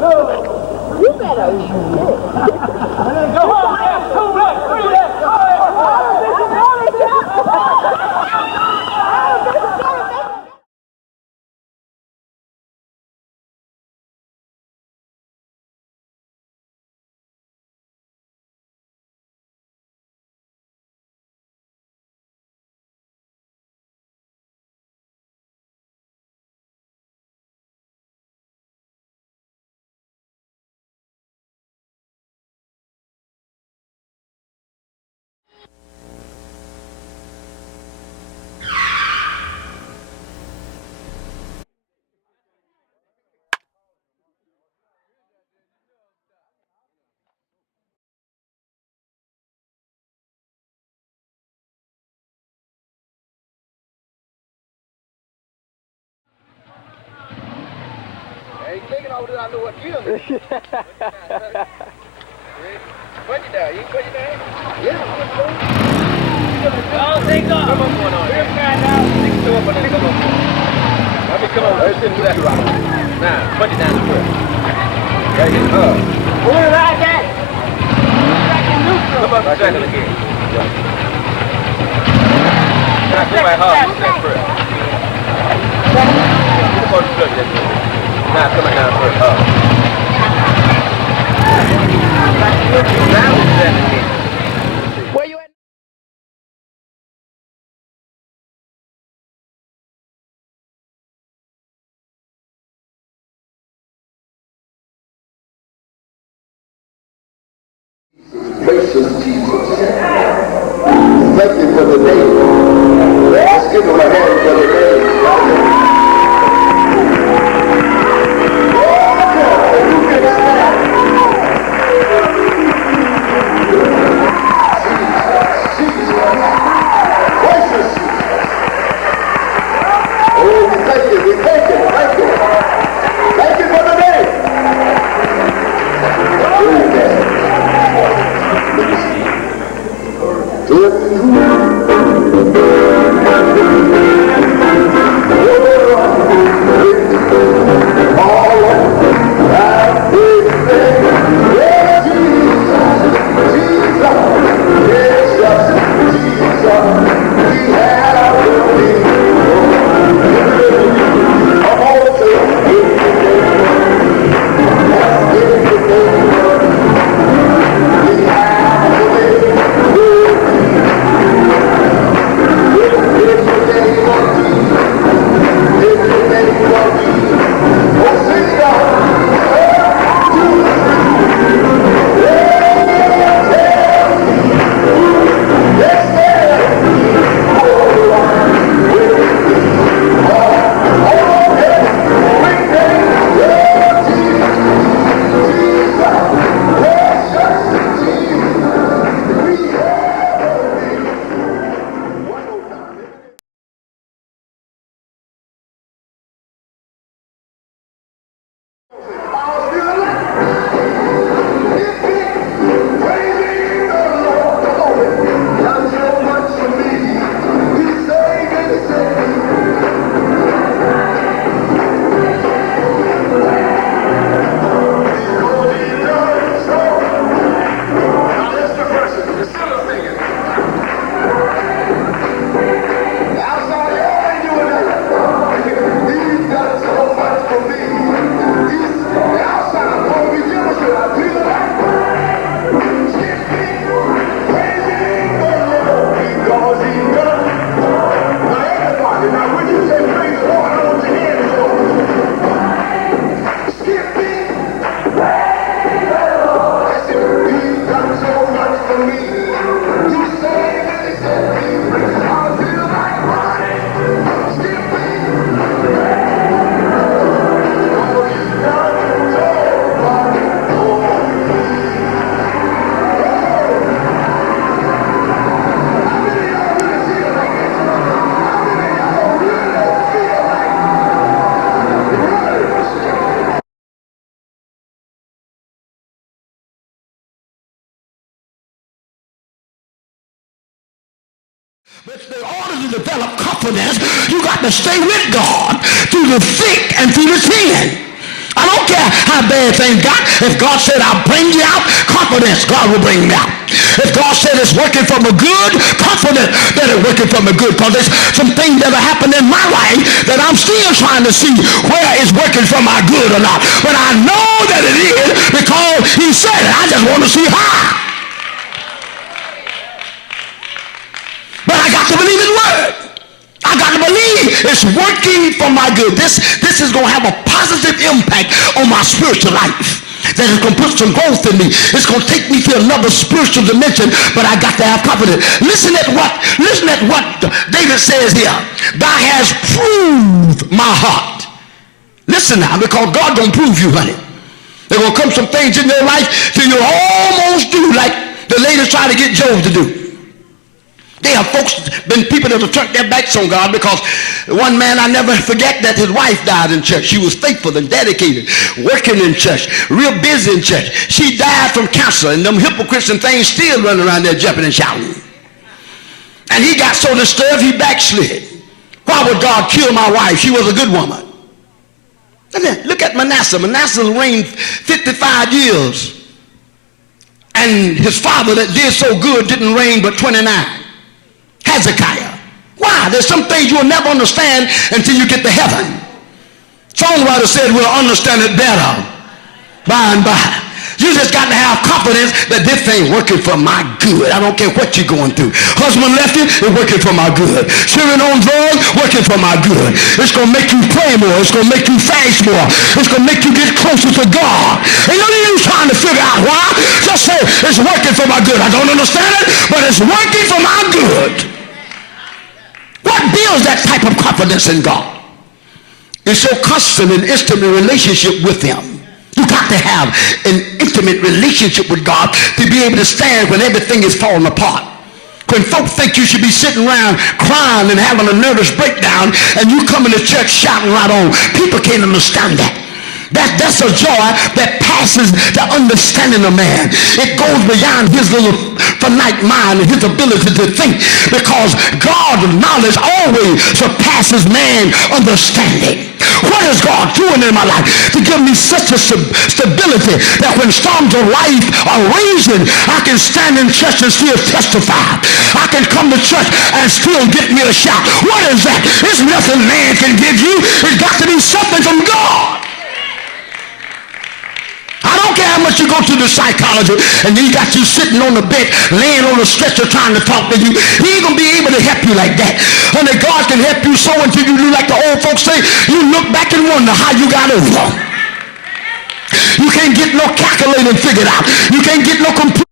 You better. Go on, have 2 left, 3 left. Go ahead. Hey, taking over there, I know what kills me. Put it down. You put it down? Yeah, put it down. Oh, take off. Come on, going on. We're fine now. Take it up, but then come on. Let me come on. Let's do that right. Now, put it down the foot. Right here. Pull it right back. Back in neutral. Come on, second again. Now, go back hard. That first. Come on, flip that foot. Now, come on down first. Now, second again. Where you at? Gracious Jesus. Thank you for the day. Let's give him a hand for the day. But in order to develop confidence, you got to stay with God through the thick and through the thin. I don't care how bad things got. If God said, I'll bring you out, confidence, God will bring me out. If God said it's working for my good, confident that it's working for my good. Because there's some things that have happened in my life that I'm still trying to see where it's working for my good or not. But I know that it is because he said it. I just want to see how. But I got to believe his word. I got to believe it's working for my good. This is going to have a positive impact on my spiritual life. That is going to put some growth in me. It's going to take me to another spiritual dimension, but I got to have confidence. Listen at what David says here. Thou hast proved my heart. Listen now, because God going to prove you, honey. There going to come some things in your life that you almost do like the ladies try to get Job to do. There are people that have turned their backs on God because one man I never forget that his wife died in church. She was faithful and dedicated, working in church, real busy in church. She died from cancer, and them hypocrites and things still running around there jumping and shouting. And he got so disturbed he backslid. Why would God kill my wife? She was a good woman. And then look at Manasseh. Manasseh reigned 55 years. And his father that did so good didn't reign but 29. Hezekiah. Why? There's some things you'll never understand until you get to heaven. Songwriter said we'll understand it better by and by. You just got to have confidence that this thing working for my good. I don't care what you're going through. Husband left you, it's working for my good. Children on drugs, working for my good. It's going to make you pray more. It's going to make you fast more. It's going to make you get closer to God. Ain't no use trying to figure out why. Just say, it's working for my good. I don't understand it, but it's working for my good. What builds that type of confidence in God? It's your constant and intimate relationship with him. You got to have an intimate relationship with God to be able to stand when everything is falling apart. When folks think you should be sitting around crying and having a nervous breakdown and you come into church shouting right on, people can't understand that. That's a joy that passes the understanding of man. It goes beyond his little finite mind and his ability to think, because God's knowledge always surpasses man's understanding. What is God doing in my life to give me such a stability that when storms of life are raging, I can stand in church and still testify. I can come to church and still get me a shout. What is that? It's nothing man can give you. It's got to be something from God. I don't care how much you go to the psychologist and he got you sitting on the bed, laying on the stretcher trying to talk to you. He ain't going to be able to help you like that. Honey, God can help you so until you do like the old folks say, you look back and wonder how you got over. You can't get no calculator figured out. You can't get no computer.